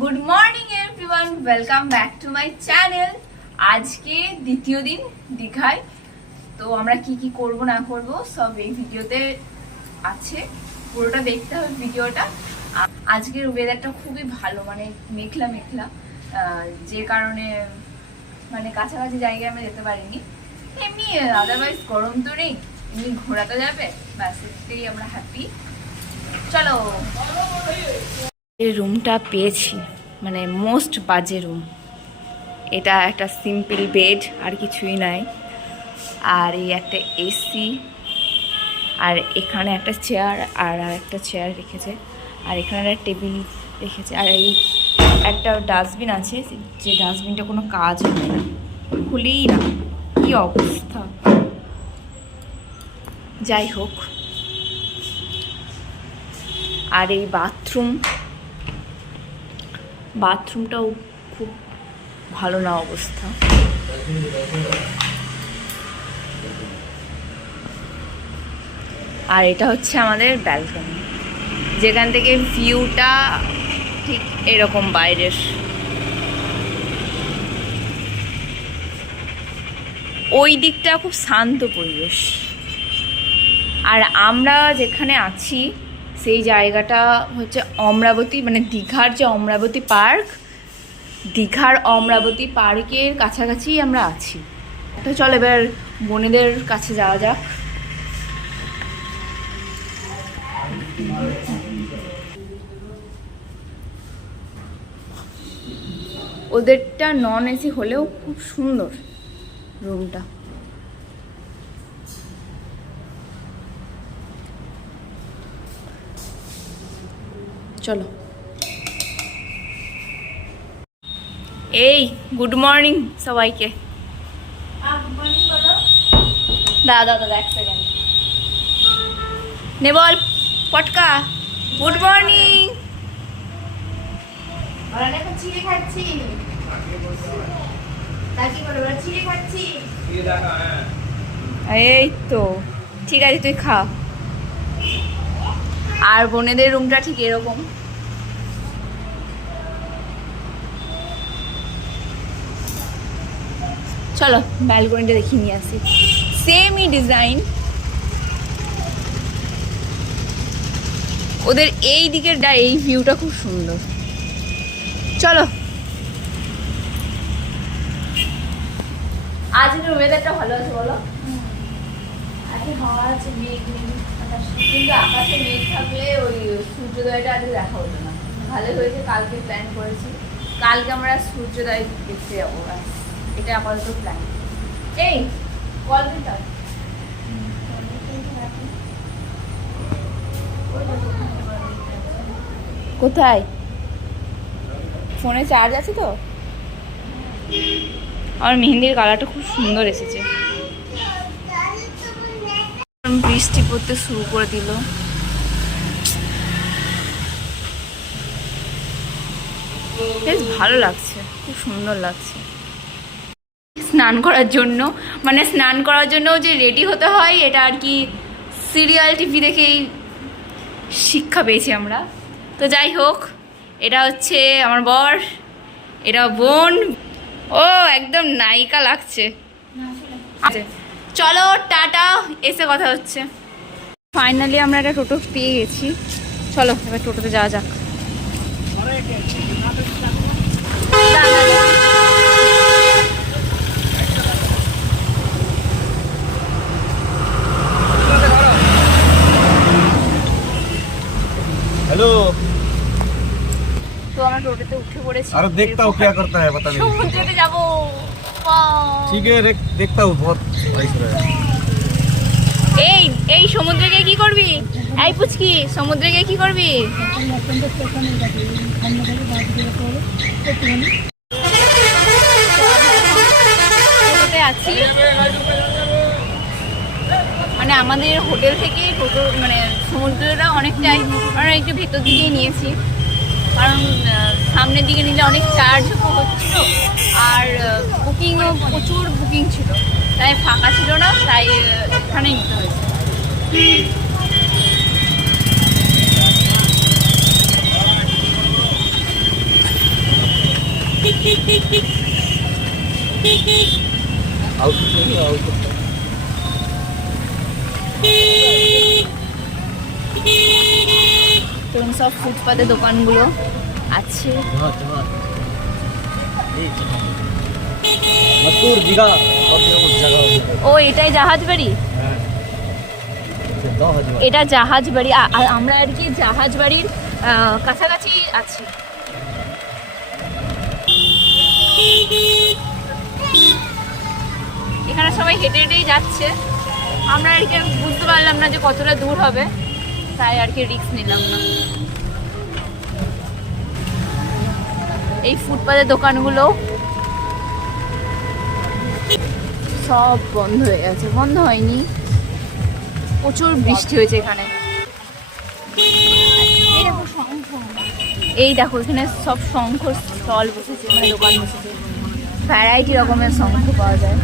Good morning everyone, welcome back to my channel. আজকে দ্বিতীয় দিন দীঘায়। তো আমরা কি কি করব না করব সব এই ভিডিওতে আছে, পুরোটা দেখতে হবে ভিডিওটা। আজকের ওয়েদারটা খুবই ভালো, মানে মেঘলা মেঘলা, যে কারণে মানে কাছাকাছি জায়গায় আমরা যেতে পারিনি। এমনি আদারওয়াইজ গরম তো নেই, এমনি ঘোরাতে যাবে, ব্যাস এতেই আমরা হ্যাপি। চলো, এই রুমটা পেয়েছি, মানে মোস্ট বাজে রুম। এটা একটা সিম্পল বেড, আর কিছুই নাই। আর এই একটা এসি, আর এখানে একটা চেয়ার, আর একটা চেয়ার রেখেছে, আর এখানে একটা টেবিল রেখেছে, আর এই একটা ডাস্টবিন আছে, যে ডাস্টবিনটা কোনো কাজ হয় না, খুলেই না, কি অবস্থা। যাই হোক, আর এই বাথরুমটাও খুব ভালো না অবস্থা। আর এটা হচ্ছে আমাদের ব্যালকনি, যেখান থেকে ভিউটা ঠিক এরকম বাইরের। ওই দিকটা খুব শান্ত পরিবেশ। আর আমরা যেখানে আছি সেই জায়গাটা হচ্ছে অমরাবতী, মানে দীঘার যে অমরাবতী পার্ক, দীঘার অমরাবতী পার্কের কাছাকাছি আমরা আছি। তো চলো এবার বোনেদের কাছে যাওয়া যাক। ওদেরটা নন এসি হলেও খুব সুন্দর রুমটা। চলো, এই গুড মর্নিং সবাইকে। দাদা এক সেকেন্ড নে, বল পটকা। Good morning. চিড়ে খাচ্ছি। এই তো ঠিক আছে, তুই খা। আর বোনেদের রুমটা ঠিক এরকম। চলো ব্যালকনিটা দেখিয়ে নিয়ে আসি, সেমই ডিজাইন। ওদের এই দিকের এই ভিউটা খুব সুন্দর। চলো, আজকের ওয়েদারটা ভালো আছে বলো? আজকে হাওয়া আছে, মেঘ নেই, কিন্তু আকাশে মেঘ থাকলে ওই সূর্যোদয়টা আজকে দেখা হতো না। ভালো হয়েছে, কালকে প্ল্যান করেছি, কালকে আমরা সূর্যোদয় দেখতে যাবো, ব্যাস এটা আপাতত প্ল্যান। এই কলটা কোথায়? ফোনে চার্জ আছে তো? আমার মেহেন্দির কালারটা খুব সুন্দর এসেছে। বৃষ্টি পড়তে শুরু করে দিল। বেশ ভালো লাগছে, খুব সুন্দর লাগছে। স্নান করার জন্য যে রেডি হতে হয়, এটা আর কি সিরিয়াল টিভি দেখেই শিক্ষা পেয়েছি আমরা। তো যাই হোক, এটা হচ্ছে আমার বর, এটা বোন। ও একদম নায়িকা লাগছে। চলো টাটা, এসে কথা হচ্ছে। ফাইনালি আমরা একটা টোটো পেয়ে গেছি, চলো এবার টোটোতে যাওয়া যাক। हेलो। তো আমরা টোটোতে উঠে পড়েছি। अरे देखता हूँ क्या करता है पता नहीं। সমুদ্রেতে যাবো। ठीक है देखता हूँ बहुत नाइस रहा है। এই সমুদ্রে গিয়ে কি করবি? এই পুচকি, সমুদ্রে গিয়ে কি করবি? টোটোতে আছি, মানে আমাদের হোটেল থেকে টোটো, মানে সমুদ্রটা অনেকটাই, আমরা একটু ভেতর দিকেই নিয়েছি, কারণ সামনের দিকে নিলে অনেক চার্জ হচ্ছিল, আর বুকিংও প্রচুর বুকিং ছিল, তাই ফাঁকা ছিল না, তাই এখানে নিতে হয়েছে। তখন সব ফুটপাতে দোকানগুলো আছে। ও এটাই জাহাজ বাড়ি, এটা জাহাজ বাড়ি। আমরা আর কি জাহাজ বাড়ির কাছাকাছি আছি। এখানে সবাই হেঁটে হেঁটেই যাচ্ছে, আমরা আর কি বুঝতে পারলাম না যে কতটা দূর হবে, তাই আর কি রিস্ক নিলাম না। এই ফুটপাতের দোকানগুলো সব বন্ধ হয়ে গেছে, বন্ধ হয়নি, প্রচুর বৃষ্টি হয়েছে এখানে। এই দেখো এখানে সব শঙ্খ স্টল বসেছে, মানে দোকান বসেছে, ভ্যারাইটি রকমের শঙ্খ পাওয়া যায়।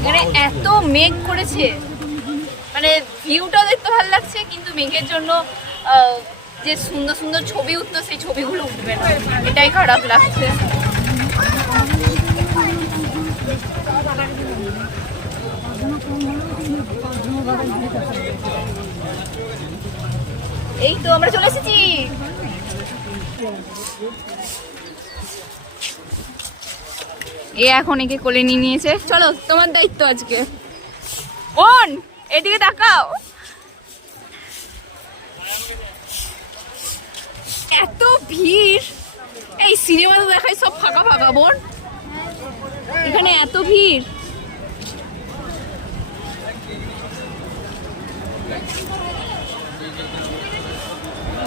এখানে এত মেঘ করেছে, মানে ভিউটাও দেখতে ভালো লাগছে, কিন্তু মেঘের জন্য যে সুন্দর সুন্দর ছবি উঠতো সেই ছবিগুলো উঠবে না, এটাই খারাপ লাগছে। এই তো আমরা চলে এসেছি। এ এখন একে কোলে নিয়ে নিয়েছে, চলো তোমার দায়িত্ব আজকে। বোন এদিকে তাকাও, এত ভিড়, এই সিনেমা তো দেখায় সব ফাঁকা ফাঁকা, বোন এখানে এত ভিড়।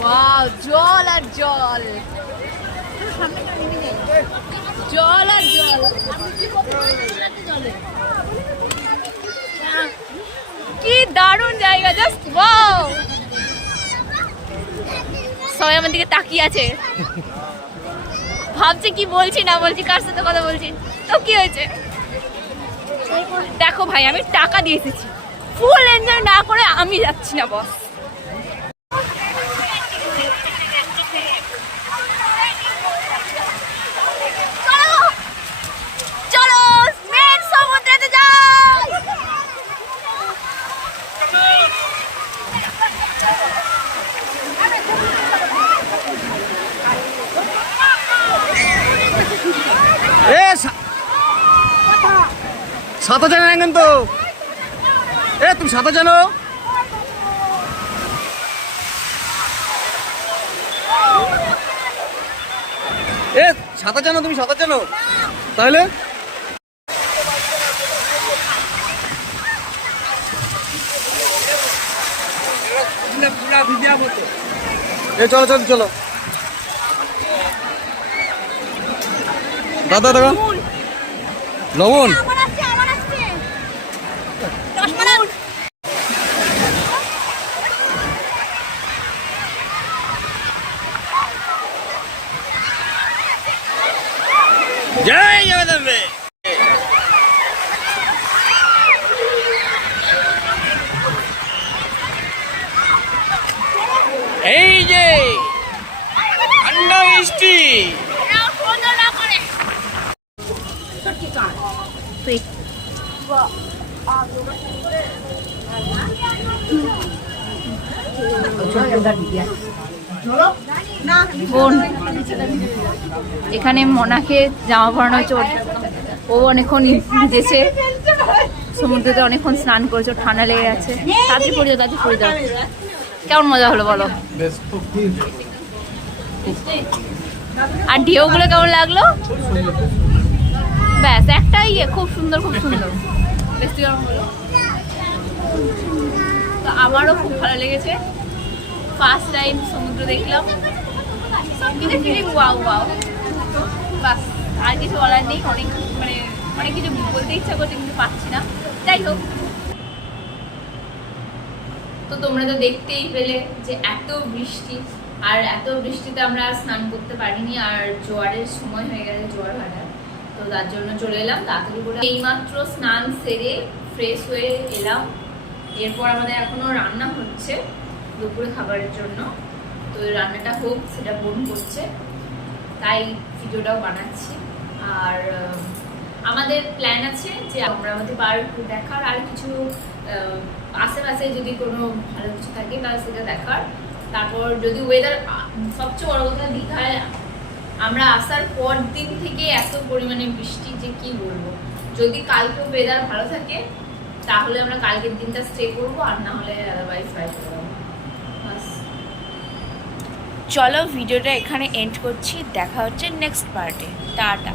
ওয়াও, জল আর জল, জল আর জল, কি দারুণ জায়গা, জাস্ট ওয়াও। সবাই আমার দিকে তাকিয়ে আছে, ভাবছে কি বলছি না বলছি, কার সাথে কথা বলছি। তো কি হয়েছে দেখো ভাই, আমি টাকা দিয়ে এসেছি, ফুল এনজয় না করে আমি যাচ্ছি না বস। চলো মেন সমুদ্রেতে যাই। সাঁতার জানো না কিন্তু, তুমি সাঁতার জানো? সাঁতার জানো? তুমি সাঁতার জানো? তাহলে চলো চলো চলো দাদা দাদা লবণ জয় জগদম্বে। এই যে ঠান্ডা মিষ্টি, বোন এখানে মনাকে জামা পরানো হচ্ছে, ও অনেকক্ষণ ভিজেছে, সমুদ্রতে অনেকক্ষণ স্নান করেছে, ঠান্ডা লেগে গেছে। তাড়াতাড়ি পড়ে যাও, তাড়াতাড়ি পড়ে যাও। কেমন মজা হলো বলো? আর ঢেউগুলো কেমন লাগলো? ব্যাস একটাই, খুব সুন্দর খুব সুন্দর। বেশি গরম হলো তো আমারও খুব ভালো লেগেছে, ফার্স্ট টাইম সমুদ্র দেখলাম, সব কিছু ফিলিং ওয়াও ওয়াও। বাস আর কিছু বলার নেই, অনেক মানে অনেক কিছু বলতে ইচ্ছা করছে কিন্তু পাচ্ছি না, যাই হোক। তো তোমরা তো দেখতেই পেলে যে এত বৃষ্টি, আর এত বৃষ্টিতে আমরা স্নান করতে পারিনি, আর জোয়ারের সময় হয়ে গেছে, জোয়ার ভাটা। তো তার জন্য চলে এলাম তাড়াতাড়ি করে। এইমাত্র স্নান সেরে ফ্রেশ হয়ে এলাম। এরপর আমাদের এখনো রান্না হচ্ছে দুপুরে খাবারের জন্য। তো এই রান্নাটা হোক, সেটা বোন করছে, তাই ভিডিওটাও বানাচ্ছি। আর আমাদের প্ল্যান আছে যে অমরাবতী পার্ক দেখার, আর কিছু আশেপাশে যদি কোনো ভালো কিছু থাকে তাহলে সেটা দেখার। তারপর যদি ওয়েদার, সবচেয়ে বড় কথা দীঘায় আমরা আসার পর দিন থেকে এত পরিমাণে বৃষ্টি যে কি বলবো। যদি কালকে ওয়েদার ভালো থাকে তাহলে আমরা কালকের দিনটা স্টে করবো, আর না হলে আদারওয়াইজ বাই করে দেবো। চলো ভিডিওটা এখানে এন্ড করছি, দেখা হচ্ছে নেক্সট পার্টে। টাটা।